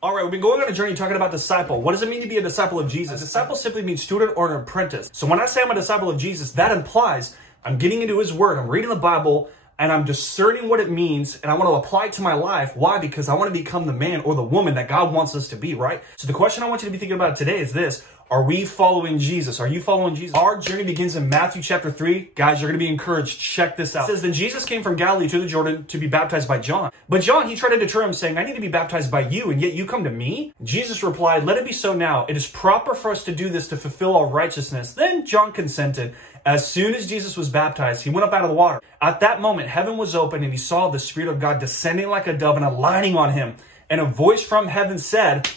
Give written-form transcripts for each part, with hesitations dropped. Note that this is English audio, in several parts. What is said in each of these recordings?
All right, we've been going on a journey talking about disciple. What does it mean to be a disciple of Jesus? A disciple simply means student or an apprentice. So when I say I'm a disciple of Jesus, that implies I'm getting into his word, I'm reading the Bible, and I'm discerning what it means, and I want to apply it to my life. Why? Because I want to become the man or the woman that God wants us to be, right? So the question I want you to be thinking about today is this. Are we following Jesus? Are you following Jesus? Our journey begins in Matthew chapter 3. Guys, you're going to be encouraged. Check this out. It says, then Jesus came from Galilee to the Jordan to be baptized by John. But John, he tried to deter him, saying, I need to be baptized by you, and yet you come to me? Jesus replied, let it be so now. It is proper for us to do this to fulfill all righteousness. Then John consented. As soon as Jesus was baptized, he went up out of the water. At that moment, heaven was open, and he saw the Spirit of God descending like a dove and alighting on him. And a voice from heaven said,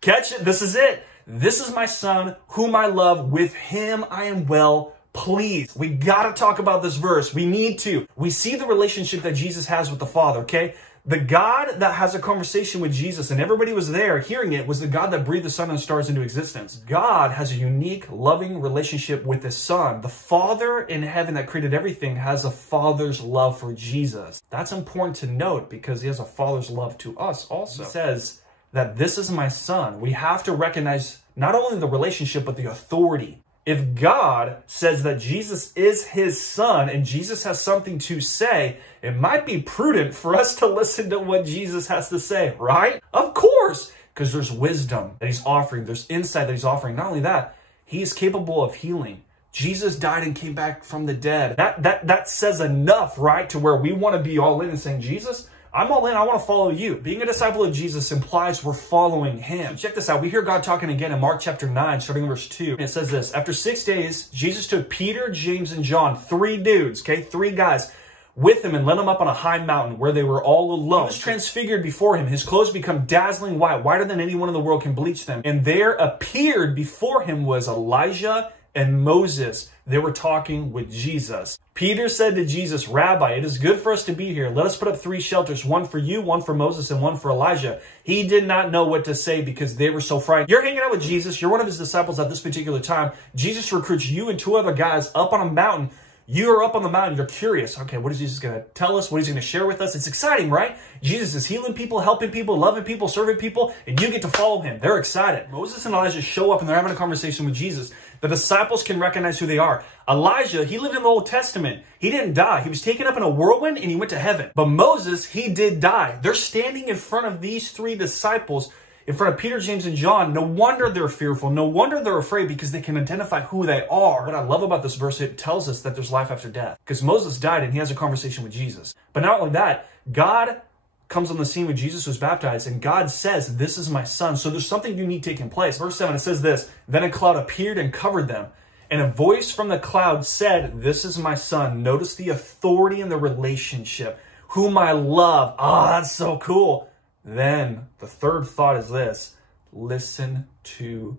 catch it, this is it. This is my son, whom I love. With him I am well pleased. We got to talk about this verse. We need to. We see the relationship that Jesus has with the Father, okay? The God that has a conversation with Jesus, and everybody was there hearing it, was the God that breathed the sun and stars into existence. God has a unique, loving relationship with his Son. The Father in heaven that created everything has a Father's love for Jesus. That's important to note because he has a Father's love to us also. He says that this is my son. We have to recognize not only the relationship, but the authority. If God says that Jesus is his son and Jesus has something to say, it might be prudent for us to listen to what Jesus has to say, right? Of course, because there's wisdom that he's offering. There's insight that he's offering. Not only that, he is capable of healing. Jesus died and came back from the dead. That says enough, right? To where we want to be all in and saying, Jesus, I'm all in. I want to follow you. Being a disciple of Jesus implies we're following him. So check this out. We hear God talking again in Mark chapter 9, starting in verse 2. And it says this, after 6 days, Jesus took Peter, James, and John, 3 dudes, okay, 3 guys, with him and led them up on a high mountain where they were all alone. He was transfigured before him. His clothes become dazzling white, whiter than anyone in the world can bleach them. And there appeared before him was Elijah and Moses. They were talking with Jesus. Peter said to Jesus, Rabbi, it is good for us to be here. Let us put up 3 shelters, one for you, one for Moses, and one for Elijah. He did not know what to say because they were so frightened. You're hanging out with Jesus. You're one of his disciples at this particular time. Jesus recruits you and 2 other guys up on a mountain. You are up on the mountain. You're curious. Okay, what is Jesus going to tell us? What is he going to share with us? It's exciting, right? Jesus is healing people, helping people, loving people, serving people, and you get to follow him. They're excited. Moses and Elijah show up and they're having a conversation with Jesus. The disciples can recognize who they are. Elijah, he lived in the Old Testament. He didn't die. He was taken up in a whirlwind and he went to heaven. But Moses, he did die. They're standing in front of these 3 disciples, in front of Peter, James, and John. No wonder they're fearful. No wonder they're afraid because they can identify who they are. What I love about this verse, it tells us that there's life after death. Because Moses died and he has a conversation with Jesus. But not only that, God comes on the scene when Jesus was baptized, and God says, this is my son. So there's something unique taking place. Verse 7, it says this, then a cloud appeared and covered them, and a voice from the cloud said, this is my son. Notice the authority and the relationship, whom I love. That's so cool. Then the third thought is this, listen to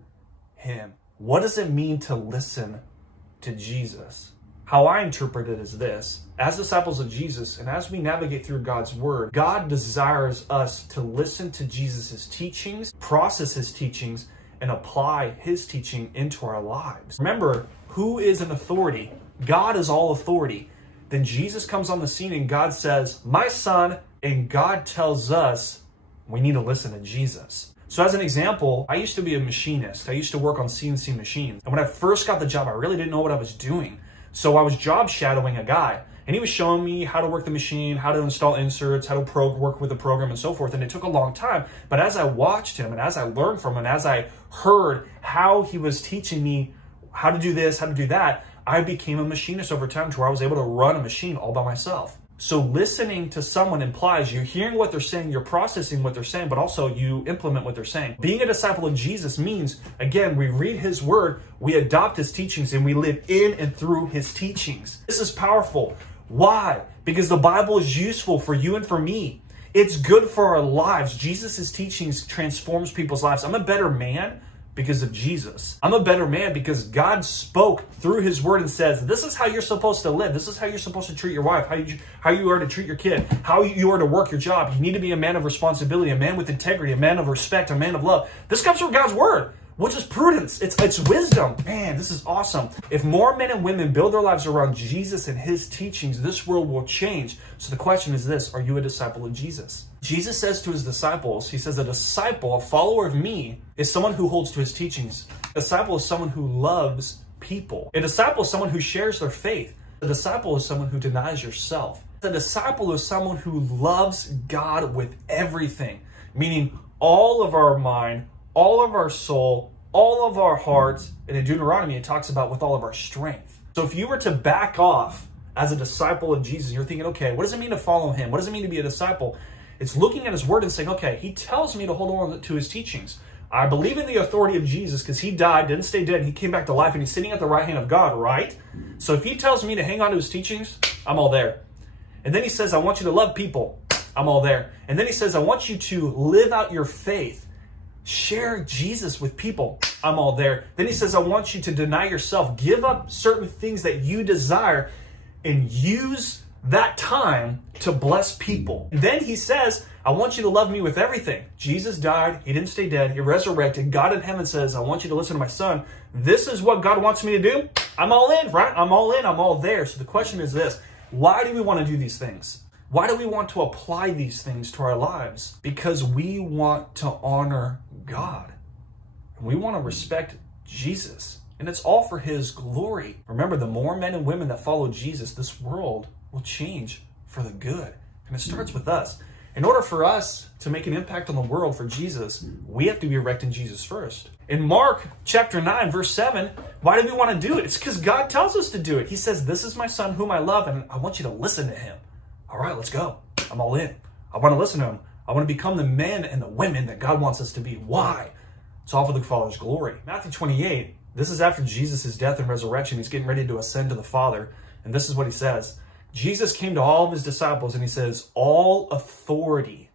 him. What does it mean to listen to Jesus? How I interpret it is this. As disciples of Jesus, and as we navigate through God's word, God desires us to listen to Jesus' teachings, process his teachings, and apply his teaching into our lives. Remember, who is an authority? God is all authority. Then Jesus comes on the scene and God says, my son, and God tells us we need to listen to Jesus. So as an example, I used to be a machinist. I used to work on CNC machines. And when I first got the job, I really didn't know what I was doing. So I was job shadowing a guy, and he was showing me how to work the machine, how to install inserts, how to work with the program and so forth. And it took a long time. But as I watched him and as I learned from him, as I heard how he was teaching me how to do this, how to do that, I became a machinist over time to where I was able to run a machine all by myself. So listening to someone implies you're hearing what they're saying, you're processing what they're saying, but also you implement what they're saying. Being a disciple of Jesus means, again, we read his word, we adopt his teachings, and we live in and through his teachings. This is powerful. Why? Because the Bible is useful for you and for me. It's good for our lives. Jesus' teachings transforms people's lives. I'm a better man because of Jesus. I'm a better man because God spoke through his word and says, this is how you're supposed to live. This is how you're supposed to treat your wife, how you are to treat your kid, how you are to work your job. You need to be a man of responsibility, a man with integrity, a man of respect, a man of love. This comes from God's word, which is prudence. It's wisdom. Man, this is awesome. If more men and women build their lives around Jesus and his teachings, this world will change. So the question is this, are you a disciple of Jesus? Jesus says to his disciples, he says, a disciple, a follower of me, is someone who holds to his teachings. A disciple is someone who loves people. A disciple is someone who shares their faith. A disciple is someone who denies yourself. A disciple is someone who loves God with everything, meaning all of our mind, all of our soul, all of our hearts. And in Deuteronomy, it talks about with all of our strength. So if you were to back off as a disciple of Jesus, you're thinking, okay, what does it mean to follow him? What does it mean to be a disciple? It's looking at his word and saying, okay, he tells me to hold on to his teachings. I believe in the authority of Jesus because he died, didn't stay dead, and he came back to life, and he's sitting at the right hand of God, right? So if he tells me to hang on to his teachings, I'm all there. And then he says, I want you to love people. I'm all there. And then he says, I want you to live out your faith. Share Jesus with people. I'm all there. Then he says, I want you to deny yourself. Give up certain things that you desire and use that time to bless people. And then he says, I want you to love me with everything. Jesus died. He didn't stay dead. He resurrected. God in heaven says, I want you to listen to my son. This is what God wants me to do. I'm all in, right? I'm all in. I'm all there. So the question is this. Why do we want to do these things? Why do we want to apply these things to our lives? Because we want to honor God. And we want to respect Jesus. And it's all for his glory. Remember, the more men and women that follow Jesus, this world will change for the good. And it starts with us. In order for us to make an impact on the world for Jesus, we have to be erect in Jesus first. In Mark chapter 9, verse 7, why do we want to do it? It's because God tells us to do it. He says, this is my son whom I love, and I want you to listen to him. All right, let's go. I'm all in. I want to listen to him. I want to become the men and the women that God wants us to be. Why? It's all for the Father's glory. Matthew 28, this is after Jesus' death and resurrection. He's getting ready to ascend to the Father. And this is what he says. Jesus came to all of his disciples and he says, all authority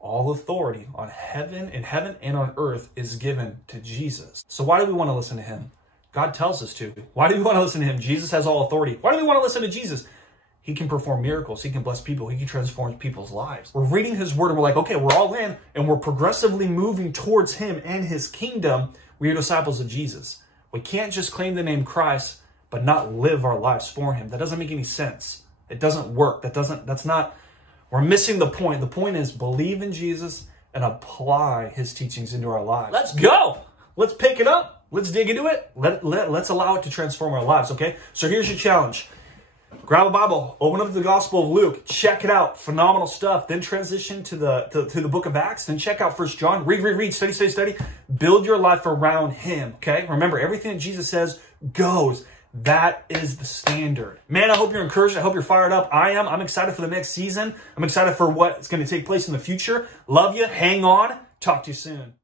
on heaven and on earth is given to Jesus. So why do we want to listen to him? God tells us to. Why do we want to listen to him? Jesus has all authority. Why do we want to listen to Jesus? He can perform miracles. He can bless people. He can transform people's lives. We're reading his word and we're like, okay, we're all in and we're progressively moving towards him and his kingdom. We are disciples of Jesus. We can't just claim the name Christ but not live our lives for him. That doesn't make any sense. It doesn't work. We're missing the point. The point is believe in Jesus and apply his teachings into our lives. Let's go. Let's pick it up. Let's dig into it. Let's allow it to transform our lives, okay? So here's your challenge. Grab a Bible, open up the Gospel of Luke, check it out, phenomenal stuff. Then transition to the book of Acts, then check out 1 John, read, study. Build your life around him, okay? Remember, everything that Jesus says goes. That is the standard. Man, I hope you're encouraged. I hope you're fired up. I am. I'm excited for the next season. I'm excited for what's going to take place in the future. Love you. Hang on. Talk to you soon.